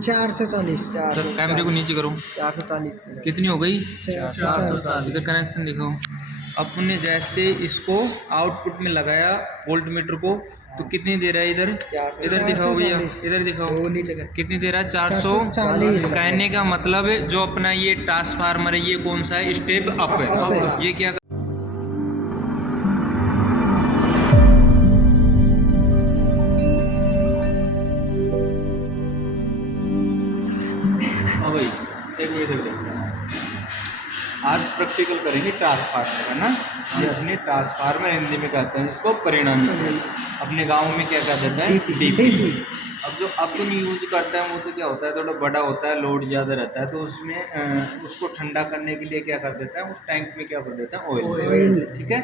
440। कैमरे को नीचे करो। 440 कितनी हो गई? 440। इधर कनेक्शन दिखाओ। अपने जैसे इसको आउटपुट में लगाया वोल्ट मीटर को, तो कितनी दे रहा है इधर? इधर दिखाओ भैया, 440। इधर दिखाओ कितनी दे रहा है? 440। कहने का मतलब है जो अपना ये ट्रांसफार्मर है ये कौन सा है? स्टेप अप है। ये क्या भाई एक मिनट देखो, आज प्रैक्टिकल करेंगे ट्रांसफार्मर का ना। ये अपने ट्रांसफार्मर हिंदी में कहते हैं इसको परिणामी, अपने गांव में क्या कह देते हैं? डीपी। अब जो अपन यूज करते हैं वो तो क्या होता है, थोड़ा बड़ा होता है, लोड ज़्यादा रहता है, तो उसमें उसको ठंडा करने के लिए क्या कर देता है, उस टैंक में क्या कर देता है? ऑयल। ठीक है,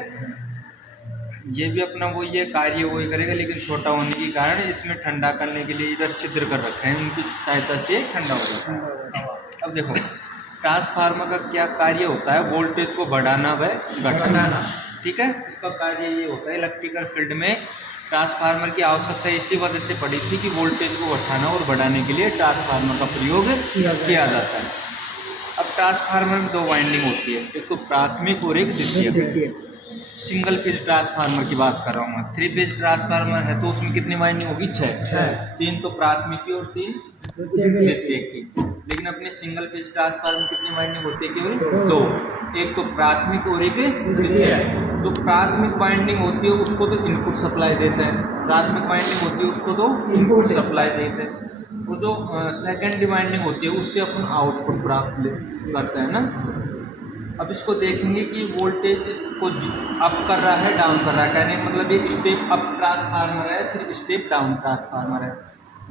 ये भी अपना वो ये कार्य वही करेगा, लेकिन छोटा होने के कारण इसमें ठंडा करने के लिए इधर छिद्र कर रखे हैं, उनकी सहायता से ठंडा हो जाता है। अब देखो ट्रांसफार्मर का क्या कार्य होता है? वोल्टेज को बढ़ाना व घटाना। ठीक है, इसका कार्य ये होता है। इलेक्ट्रिकल फील्ड में ट्रांसफार्मर की आवश्यकता इसी वजह से पड़ी थी कि वोल्टेज को बढ़ाना और बढ़ाने के लिए ट्रांसफार्मर का प्रयोग किया जाता है। अब ट्रांसफार्मर में दो वाइंडिंग होती है, एक तो प्राथमिक और एक द्वितीयक। सिंगल फेज ट्रांसफार्मर की बात कर रहा हूँ मैं। 3 फेज ट्रांसफार्मर है तो उसमें कितनी वाइंडिंग होगी? 6। 3 तो प्राथमिक की और 3 द्वितीयक की। लेकिन अपने सिंगल फेज ट्रांसफार्मर में कितनी वाइंडिंग होती है? केवल 2। एक तो प्राथमिक और एक द्वितीयक। जो प्राथमिक वाइंडिंग होती है उसको तो इनपुट सप्लाई देते हैं, प्राथमिक वाइंडिंग होती है उसको तो इनपुट सप्लाई देते हैं। वो जो सेकेंडरी वाइंडिंग होती है उससे अपन आउटपुट प्राप्त करते हैं ना। अब इसको देखेंगे कि वोल्टेज को अप कर रहा है डाउन कर रहा है, कहने का मतलब ये स्टेप अप ट्रांसफार्मर है, फिर स्टेप डाउन ट्रांसफार्मर है।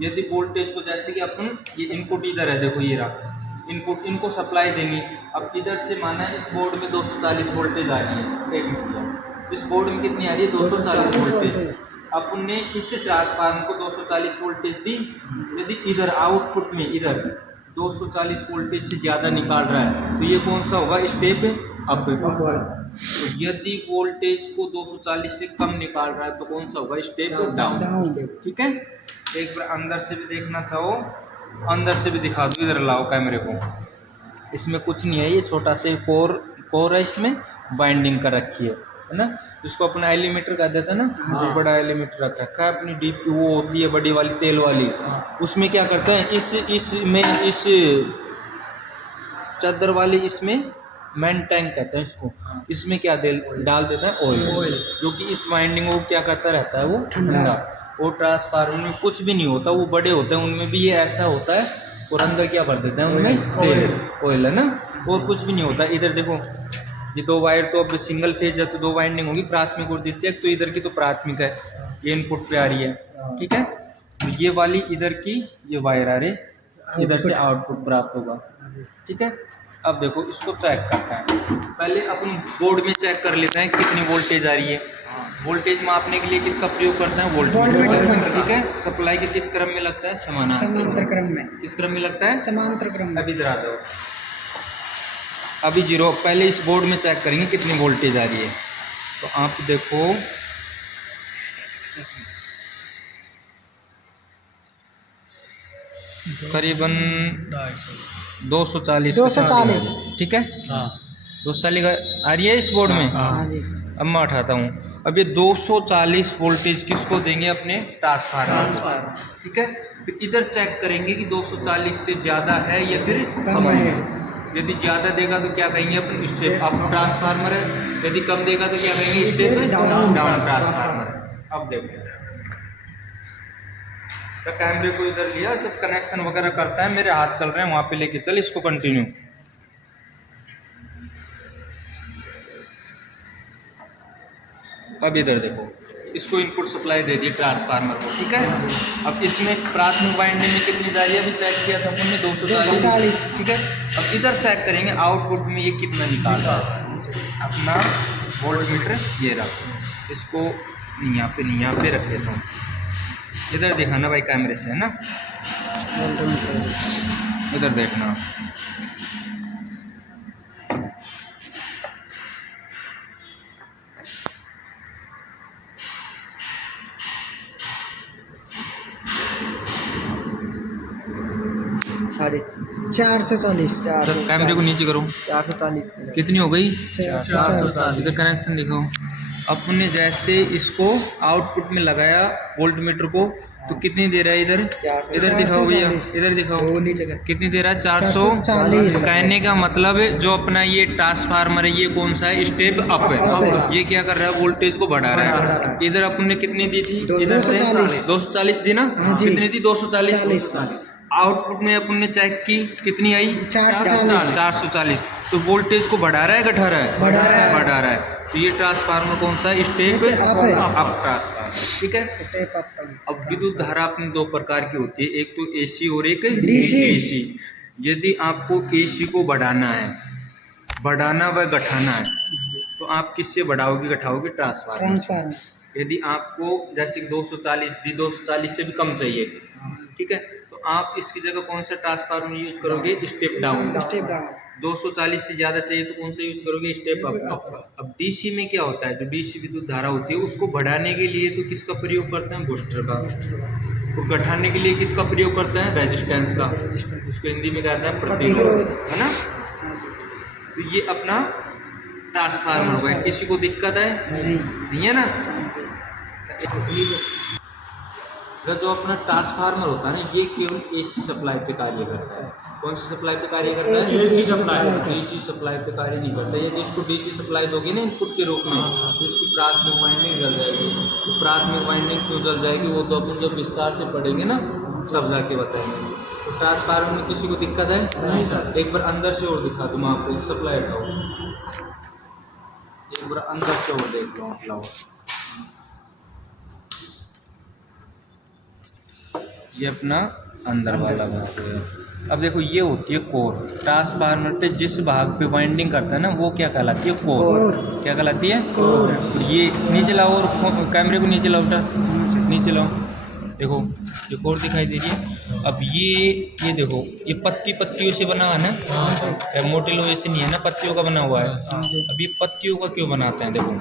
यदि वोल्टेज को जैसे कि अपन ये इनपुट इधर है, देखो ये रहा इनपुट, इनको सप्लाई देंगे। अब इधर से माना इस बोर्ड में 240 वोल्टेज आ रही है, एक मिनट, इस बोर्ड में कितनी आ रही है? 240 वोल्टेज। अपन ने इस ट्रांसफार्मर को 240 वोल्टेज दी। यदि इधर आउटपुट में इधर 240 वोल्टेज से ज़्यादा निकाल रहा है तो ये कौन सा होगा? Step up. तो यदि वोल्टेज को 240 से कम निकाल रहा है तो कौन सा होगा? Step down. ठीक है, एक बार अंदर से भी देखना चाहो, अंदर से भी दिखा दो, इधर लाओ कैमरे को। इसमें कुछ नहीं है, ये छोटा सा कोर है, इसमें बाइंडिंग कर रखी है ना। इसको अपना एलीमीटर कह देता है ना, जो बड़ा एलीमीटर रखा है अपनी डीप वो होती है बड़ी वाली तेल वाली, उसमें क्या करते हैं इस चादर वाली इसमें मेन टैंक कहते हैं इसको, इसमें क्या डाल देता है? ऑयल, जो कि इस वाइंडिंग को क्या करता रहता है? वो ठंडा। और ट्रांसफार्मर में कुछ भी नहीं होता, वो बड़े होते हैं उनमें भी ये ऐसा होता है, और अंदर क्या भर देते हैं उनमें? तेल, ऑयल है ना, और कुछ भी नहीं होता। इधर देखो ये 2 वायर तो अब सिंगल फेज है तो 2 वाइंडिंग होगी, प्राथमिक और द्वितीयक। तो इधर की तो प्राथमिक है, ये इनपुट पे आ रही है, ठीक है। तो ये वाली इधर की ये वायर आ रही, इधर से आउटपुट प्राप्त होगा, ठीक है। अब देखो इसको चेक करते हैं, पहले अपन बोर्ड में चेक कर लेते हैं कितनी वोल्टेज आ रही है। वोल्टेज मापने के लिए किसका प्रयोग करते हैं? वोल्टमीटर, ठीक है। सप्लाई के किस क्रम में लगता है? समांतर क्रम में। किस क्रम में लगता है? समांतर क्रम में। अभी इधर आ जाओ, अभी 0। पहले इस बोर्ड में चेक करेंगे कितनी वोल्टेज आ रही है। तो आप देखो करीबन 240, ठीक है। 240 आ रही है इस बोर्ड में। हाँ जी। अब मैं उठाता हूँ, अब ये 240 वोल्टेज किसको देंगे? अपने ट्रांसफार्मर, ठीक है। फिर इधर चेक करेंगे कि 240 से ज़्यादा है या फिर कम है। यदि ज़्यादा देगा तो क्या कहेंगे अपन? स्टेप अप ट्रांसफार्मर है। यदि कम देगा तो क्या कहेंगे? Step down transformer. अब देखो तो कैमरे को इधर लिया, जब कनेक्शन वगैरह करता है, मेरे हाथ चल रहे हैं वहाँ पे लेके चल इसको, कंटिन्यू। अब इधर देखो, इसको इनपुट सप्लाई दे दी ट्रांसफार्मर को, ठीक है। अब इसमें प्राथमिक वाइंडिंग में कितनी जा रही है? अभी चेक किया था हमने 240, ठीक है। अब इधर चेक करेंगे आउटपुट में ये कितना निकाल रहा है। अपना वोल्ट मीटर ये रहा, इसको यहाँ पे नहीं, यहाँ पे रख लेता हूँ। इधर दिखाना भाई कैमरे से, है ना, इधर देखना। 440 तो कैमरे को नीचे करो, 440 कितनी हो गई? 440 इधर कनेक्शन दिखाओ। अपने जैसे इसको आउटपुट में लगाया वोल्ट मीटर को, तो कितनी दे रहा है इधर? इधर दिखाओ भैया, 440 इधर दिखाओ कितनी दे रहा है? 440 कहने का मतलब है जो अपना ये ट्रांसफार्मर है ये कौन सा है? स्टेप अप है। अप है। ये क्या कर रहा है? वोल्टेज को बढ़ा रहा है। इधर अपने कितनी दी थी? इधर से 240 240 दी ना? हाँ जी। कितनी थी? 240। आउटपुट में अपन ने चेक की कितनी आई? 440। तो वोल्टेज को बढ़ा रहा है घटा रहा है? बढ़ा रहा है। बढ़ा रहा है। तो ये ट्रांसफार्मर कौन सा है? स्टेप अप है। अप ट्रांसफार्मर, ठीक है। स्टेप अप अब विद्युत धारा अपने दो प्रकार की होती है, एक तो एसी और एक DC। डीसी। यदि आपको एसी को बढ़ाना है, बढ़ाना व घटाना है, तो आप किससे बढ़ाओगे घटाओगे? ट्रांसफार्मर। ट्रांसफार्मर यदि आपको जैसे 240 दी, 240 से भी कम चाहिए, ठीक है, तो आप इसकी जगह कौन सा ट्रांसफार्मर यूज करोगे? Step down. स्टेप डाउन 240 से ज़्यादा चाहिए तो कौन सा यूज करोगे? Step up. अब डीसी में क्या होता है? जो डीसी विद्युत धारा होती है उसको बढ़ाने के लिए तो किसका प्रयोग करते हैं? बूस्टर का। तो घटाने के लिए किसका प्रयोग करते हैं? रेजिस्टेंस का। उसको हिंदी में कहते हैं प्रतिरोध, है ना। हाँ जी तो ये अपना ट्रांसफार्मर हुआ है। किसी को दिक्कत है? नहीं है ना। जो अपना ट्रांसफार्मर होता है ना, ये केवल एसी सप्लाई पे कार्य करता है। कौन सी सप्लाई पे कार्य करता है? AC supply. डीसी सप्लाई पे कार्य नहीं करता। यदि इसको डीसी सप्लाई दोगे ना इनपुट के रूप में, तो इसकी प्राथमिक वाइंडिंग जल जाएगी। तो प्राथमिक वाइंडिंग क्यों जल जाएगी वो तो अपन जब विस्तार से पढ़ेंगे ना तब जाके बताएंगे। तो ट्रांसफार्मर में किसी को दिक्कत है? नहीं सर। एक बार अंदर से और दिखा दूँ आपको, सप्लाई हटाओ, एक बार अंदर से और देख लो, लाओ। ये अपना अंदर वाला भाग है। अब देखो ये होती है कोर। ट्रांसफार्मर पे जिस भाग पे वाइंडिंग करता है ना वो क्या कहलाती है? कोर। क्या कहलाती है? कोर। और ये नीचे लाओ और कैमरे को नीचे लाओ, नीचे लाओ, देखो ये कोर दिखाई दे रही है। अब ये देखो ये पत्तियों से बना है ना, मोटे लोहे से नहीं है ना, पत्तियों का बना हुआ है। अब ये पत्तियों का क्यों बनाते हैं? देखो